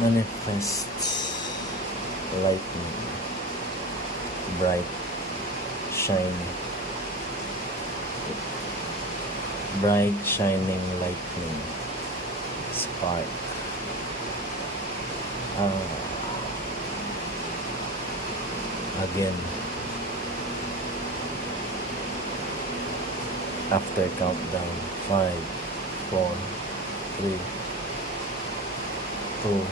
Manifest lightning, bright, shining, lightning, spark. Again, after countdown, 5, 4, 3, 2,